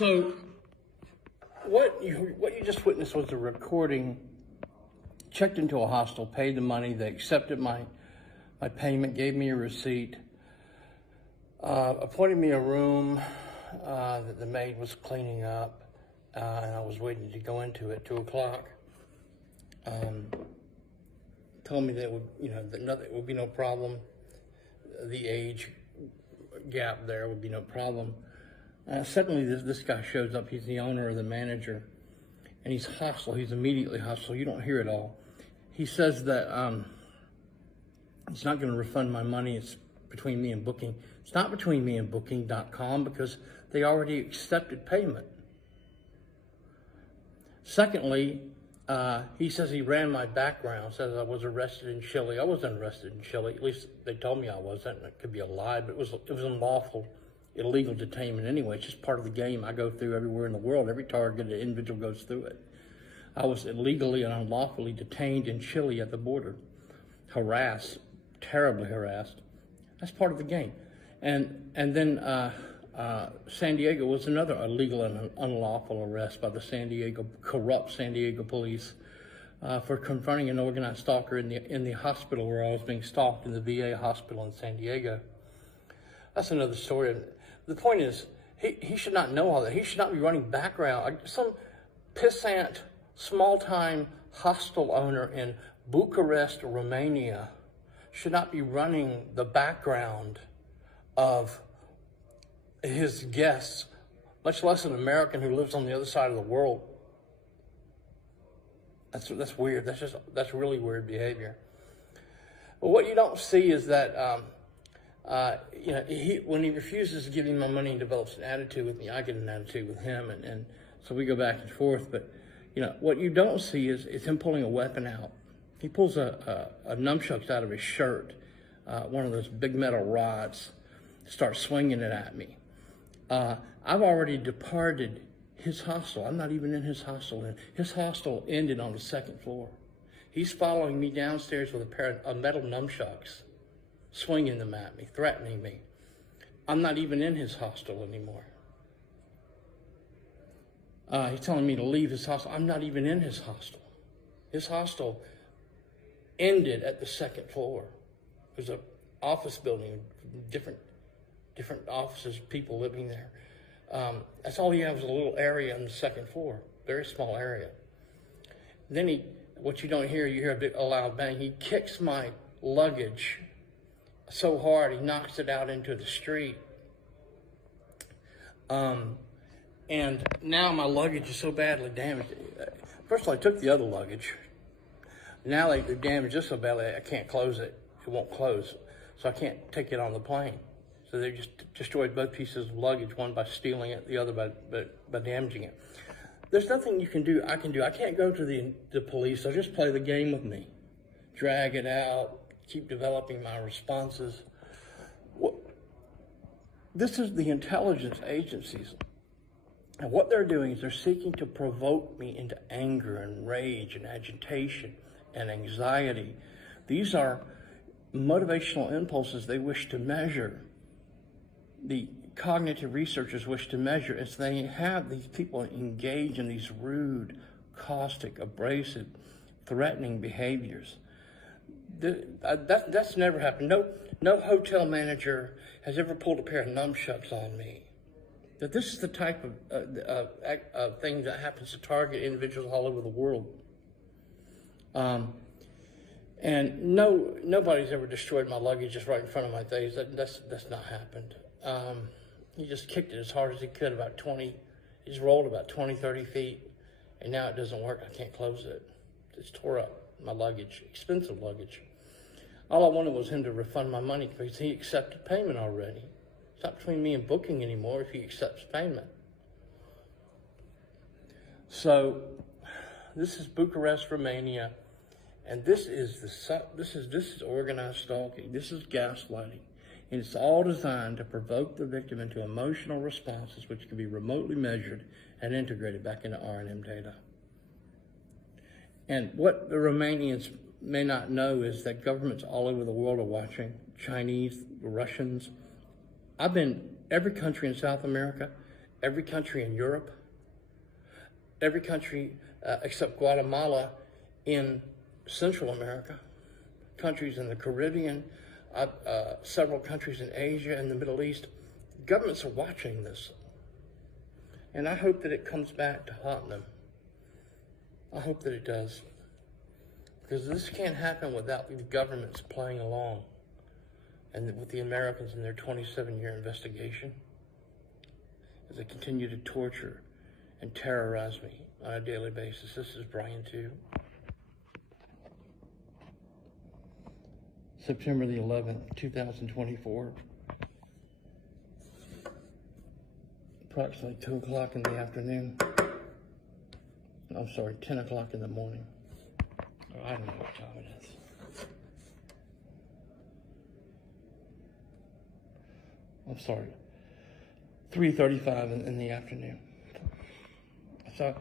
So what you just witnessed was a recording. Checked into a hostel, paid the money, they accepted my payment, gave me a receipt, appointed me a room that the maid was cleaning up, and I was waiting to go into it at 2 o'clock. Told me that it would, that it would be no problem. The age gap there would be no problem. Suddenly this guy shows up. He's the owner or the manager, and he's hostile. He's immediately hostile. You don't hear it all. He says that it's not going to refund my money. It's between me and Booking. It's not between me and Booking.com because they already accepted payment. Secondly, he says he ran my background, says I was arrested in Chile. I wasn't arrested in Chile. At least they told me I wasn't. It could be a lie, but it was unlawful, illegal detainment anyway. It's just part of the game I go through everywhere in the world. Every targeted individual goes through it. I was illegally and unlawfully detained in Chile at the border, harassed, terribly harassed. That's part of the game. And then San Diego was another illegal and unlawful arrest by the corrupt San Diego police for confronting an organized stalker in the hospital where I was being stalked in the VA hospital in San Diego. That's another story. The point is, he should not know all that. He should not be running background. Some pissant, small-time hostel owner in Bucharest, Romania, should not be running the background of his guests, much less an American who lives on the other side of the world. That's weird. That's really weird behavior. But what you don't see is that when he refuses to give me my money and develops an attitude with me, I get an attitude with him, and so we go back and forth. But what you don't see is him pulling a weapon out. He pulls a nunchucks out of his shirt, one of those big metal rods, starts swinging it at me. I've already departed his hostel. I'm not even in his hostel. His hostel ended on the second floor. He's following me downstairs with a pair of metal nunchucks, swinging them at me, threatening me. I'm not even in his hostel anymore. He's telling me to leave his hostel. I'm not even in his hostel. His hostel ended at the second floor. There's an office building, different offices, people living there. That's all he has is a little area on the second floor, very small area. Then what you don't hear, you hear a loud bang. He kicks my luggage so hard, he knocks it out into the street. And now my luggage is so badly damaged. First of all, I took the other luggage. Now they're damaged just so badly I can't close it. It won't close. So I can't take it on the plane. So they just destroyed both pieces of luggage, one by stealing it, the other by damaging it. There's nothing I can do. I can't go to the police. They'll just play the game with me. Drag it out, keep developing my responses. This is the intelligence agencies. And what they're doing is they're seeking to provoke me into anger and rage and agitation and anxiety. These are motivational impulses they wish to measure. The cognitive researchers wish to measure as they have these people engage in these rude, caustic, abrasive, threatening behaviors. That's never happened. No hotel manager has ever pulled a pair of nunchucks on me. That this is the type of thing that happens to target individuals all over the world. And nobody's ever destroyed my luggage just right in front of my face. That's not happened. He just kicked it as hard as he could, he's rolled about 20, 30 feet, and now it doesn't work. I can't close it. It's tore up my luggage, expensive luggage. All I wanted was him to refund my money because he accepted payment already. It's not between me and Booking anymore if he accepts payment. So this is Bucharest, Romania, and this is organized stalking. This is gaslighting. And it's all designed to provoke the victim into emotional responses which can be remotely measured and integrated back into R&M data. And what the Romanians may not know is that governments all over the world are watching. Chinese, Russians. I've been every country in South America, every country in Europe, every country except Guatemala in Central America, countries in the Caribbean, several countries in Asia and the Middle East. Governments are watching this. And I hope that it comes back to haunt them. I hope that it does. Because this can't happen without the governments playing along and with the Americans in their 27-year investigation as they continue to torture and terrorize me on a daily basis. This is Brian 2. September the 11th, 2024. Approximately 2 o'clock in the afternoon. I'm sorry, 10 o'clock in the morning. Oh, I don't know what time it is. I'm sorry, 3:35 in the afternoon. So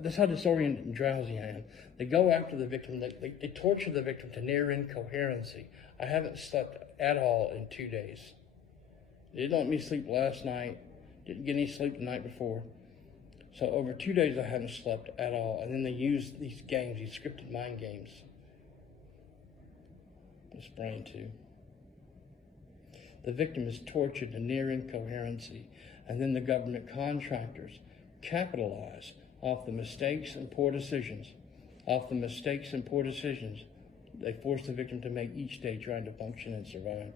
that's how disoriented and drowsy I am. They go after the victim, they torture the victim to near incoherency. I haven't slept at all in 2 days. They didn't let me sleep last night, didn't get any sleep the night before. So over 2 days I haven't slept at all. And then they use these games, these scripted mind games. It's Brian 2. The victim is tortured to near incoherency, and then the government contractors capitalize off the mistakes and poor decisions. Off the mistakes and poor decisions they force the victim to make each day trying to function and survive.